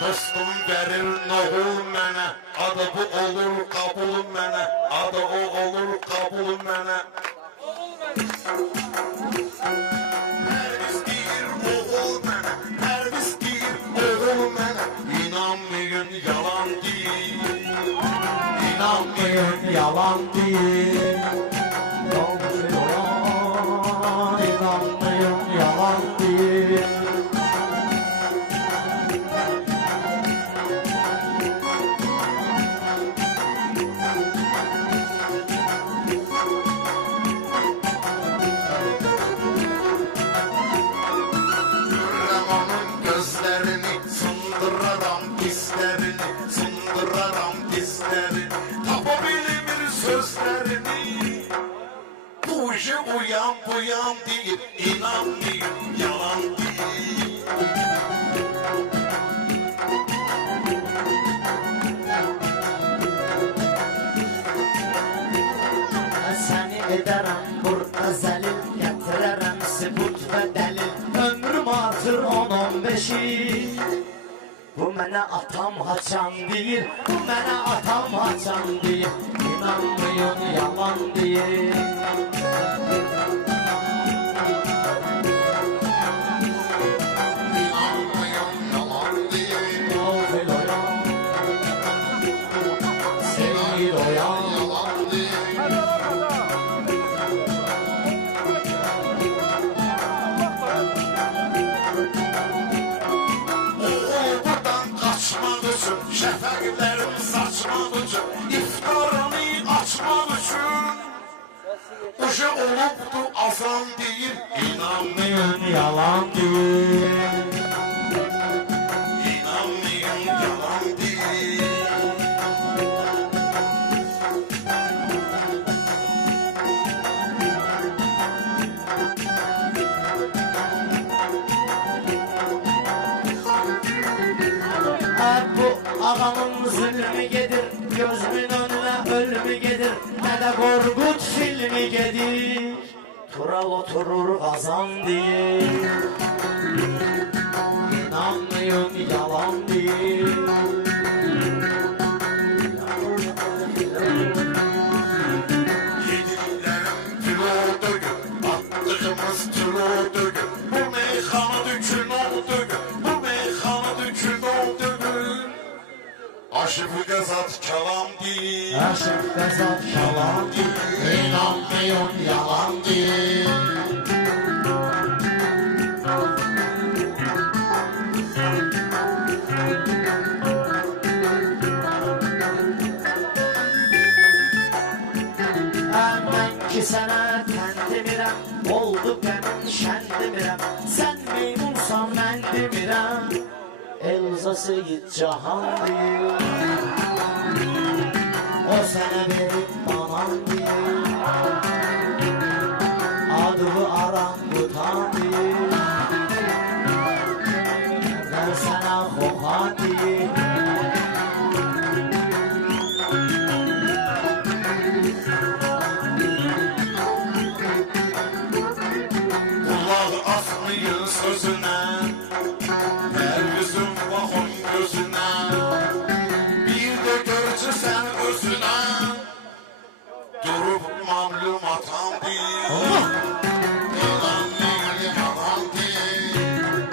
Dostum verir noğul mənə, adı bu olur qabulun mənə, adı o olur qabulun mənə. Pərviz deyir oğul mənə, pərviz deyir oğul mənə. İnanmayın yalan deyir, inanmayın yalan deyir. İnanmayın yalan deyir. Sındıraram dizlerini, tapabilir sözlerini. Bu işe uyan buyan değil, inanmayın yalan değil. Seni ederim burada zelil, getirerim sübut ve delil. Ömrüm artır 10-15'i. Bu mənə atam haçan deyir, bu mənə atam haçan deyir. İnanmayın yalan deyir. İnanmayın yalan değil. Gafil oyan, sevgili oyan. Yalan değil. Şəfəqlərim saçmaq üçün, iftarını açmaq üçün. Uşa olubdu azan deyir, inanmayın Yalan deyir. İnanmayın yalan deyir. Bu ağamın zulmü gedir, gözümün önüne ölümü gedir, ne de Korkut filmi gedir. Tural oturur kazan deyir. İnanmayın yalan deyir. Yediklərim gül oldu gün, attığımız gül oldu gün. Bu meyxana dükün oldu gün, bu meyxana dükün oldu gün. Aşık qəzat kəlam deyil, Aşık bezat yalan deyir. İnanmayın yalan deyir. Ben ki sana tendimirem, oldu benim şendimirem. Sen memnunsan ben demirem, Elza Seyit Cahan değil. O sana verip banan değil. Adı orangutan değil. Ben sana kokan değil. Kulaq asmayın sözünə, hər yüzüm baxın gözünə. Bir də görcü sən özünə, durub mamlum atan deyil. İnanmayın yalan deyil.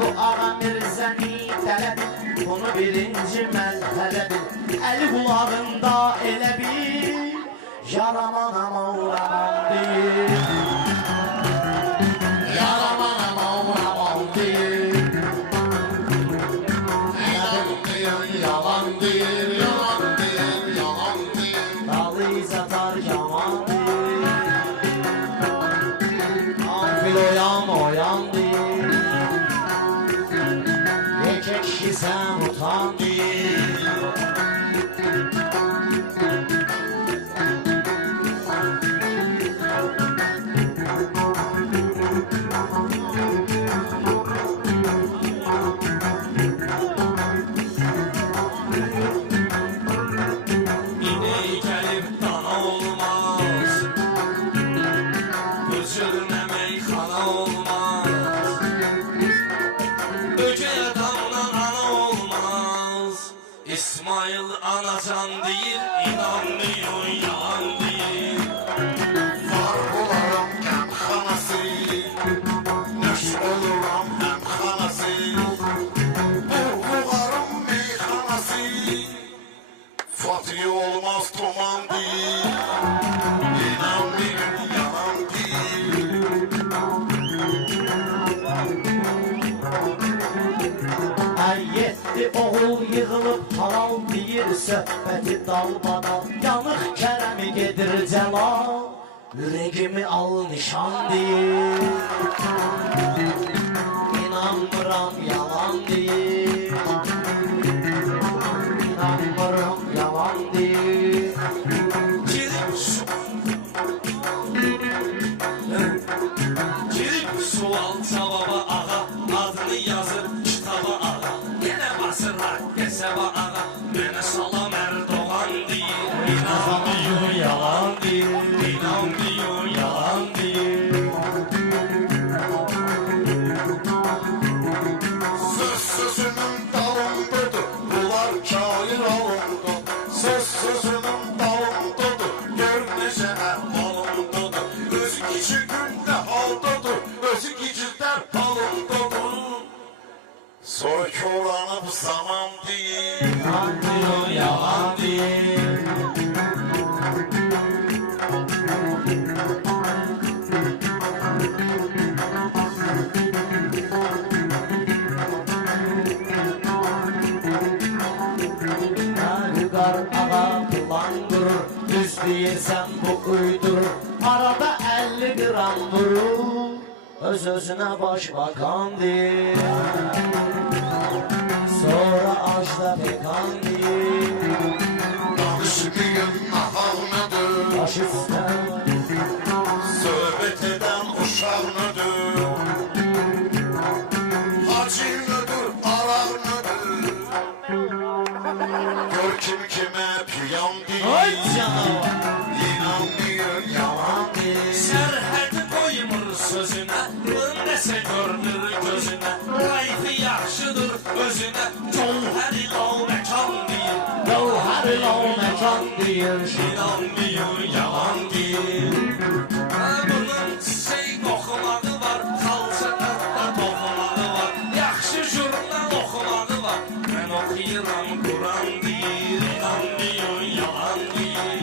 Bu ağa Mirzəni tələbi, bunu birinci məlhələdir. Əli qulağında elə bil, yaraman ama uğraman deyil. Yaraman ama uğraman deyil. İnanmayın yalan deyil, yalan deyil, yalan deyil. Dalı satar yaman deyil. Amfil oyan oyan deyil. Yekek kişi sen utan deyil. Meyxana olmaz, öcə adam anacan değil, inanmıyor yalan değil. Var olarım qəmxanası, nöş oluram həmxanası. Bulğularım meyxanası, Fatih olmaz tuman değil, inanmıyor yalan değil. Yetti oğul yığılıb halal deyir, söhbəti dalbadal, yanıq kərəmi gedir cəlal, ürəyimi al nişan deyir. İnanmıram yalan deyir, İnanmıram yalan deyir. Girip sual cevaba ağa, adını yazır kitaba ağa. Yine basırlar hesaba ağa, beni salam Erdoğan değil. İnanmıyor yalan değil, inanmıyor yalan değil. Söz sözünün dalındadır, bunlar kair alındı. Söz sözünün dalındadır, gör necə əhvalındadır. Özü kiçi gündə haldadır, özü gicilər halındadır. Soy koranıb zaman deyil, İnanmıyor yalan deyir. Vüqar ağa plan qurur, düz deyirsən bu uydurur, arada 50 gram vurur, öz-özünə başbakan deyir. Sonra ajda pekan deyir, danışmayın nahal nədir, baş üstə söhbət edən uşaq nədir, hacı nədir, araq nədir, gör kim kimə piyan Ay deyil, canavar, inanmıyor yalan deyil. Sərhədi qoymur sözünə, nəsə görünür gözünə. Qayfı yaxşıdır özünə, cəvhəri lal məkan deyir. gavhəri lal məkan deyir. İnanmıyor yalan değil. Bunun şey oxumağı var, xalçada toxumağı var. Yaxşı jurnal oxumağı var. Mən oxuyuram Quran deyir. İnanmıyor yalan değil.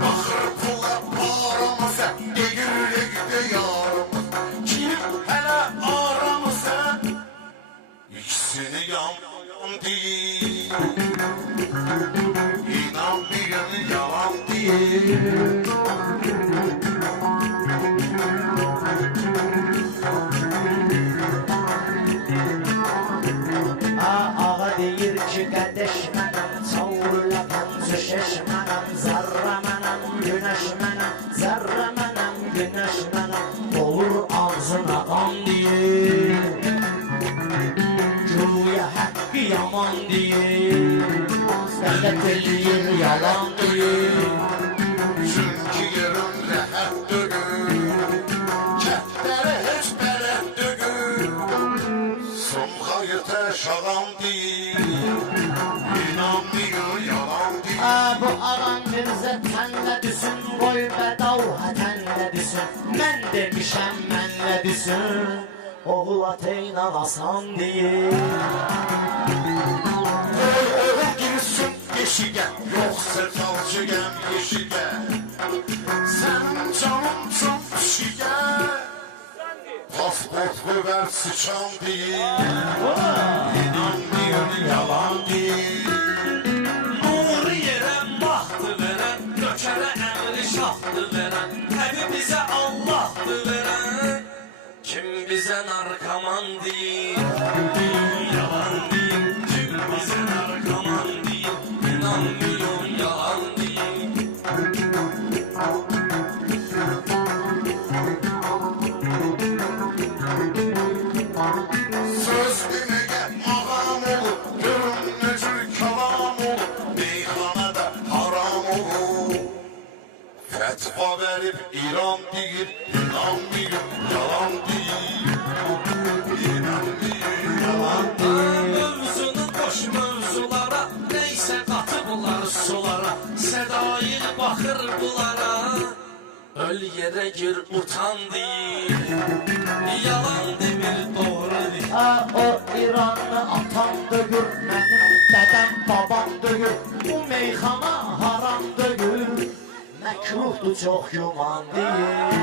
Baxır pula paramıza, degirdikdə yarımız. Kim hələ aramıza, ikisini yalan deyil. İnanmayan yalan deyil. Ağa deyir ki, qədəş mənəm, çavurla pəncü şeş mənəm, zərrə mənəm, günəş mənəm, zərrə mənəm, günəş mənəm, olur ağzına qan deyir. Güya həqqi yaman deyir, qələt eləyir yalan deyir. Çünki yerin rəhət dögür, kətləri heç bələt dögür. Somğa yetər şağam deyil, inanmıyor yalan deyil. Bu ağam birzə tənlə düşün, qoy bədavha tənlə düşün. Mən demişəm mənlə düşün, oğul ateylə asan deyil. Oğul girsin yeşigə, yoxsa çalcı gəm yeşigə. Sən canım çox pişigə, pasportu ver sıçan deyil. İnanmıyor yalan deyil. Nuri yerə baxtı verən, nökərə əmri şahtı verən, həbi bizə Allah'tı verən. Kim bizə narkoman deyil, yalan deyil. Kim bizə narkoman deyil, inanmıyor yalan deyil. Söz dinləyə ağam olur, görün necür kalam olur. verip İran deyir, inanmıyor, yalan deyir. İnanmıyor, yalan deyir. Mövzunu boş mövzulara, neyse qatıblar sulara, Sədail baxır bunlara, öl yerə gir utan deyir, yalan demir doğru deyir. Ha o İranlı atam dögür, benim dedem babam dögür. Bu meyxana haram dögür, məkruhdur çox yuman deyir.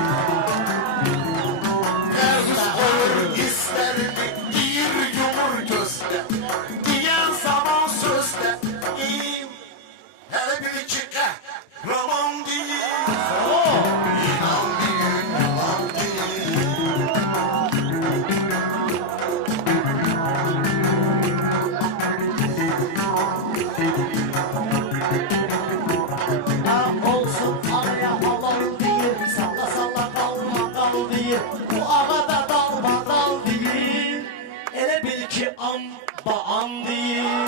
Erzuş koyur hislerini, deyir yumur gözde. Diyen zaman sözde, hele bir iki kahraman deyir. İnanmıyor, yalan deyir. Ha olsun araya halal deyir, salla salla kalma kal deyir. Bu ağa da dalma dal deyir, elə bil ki am ba am deyir.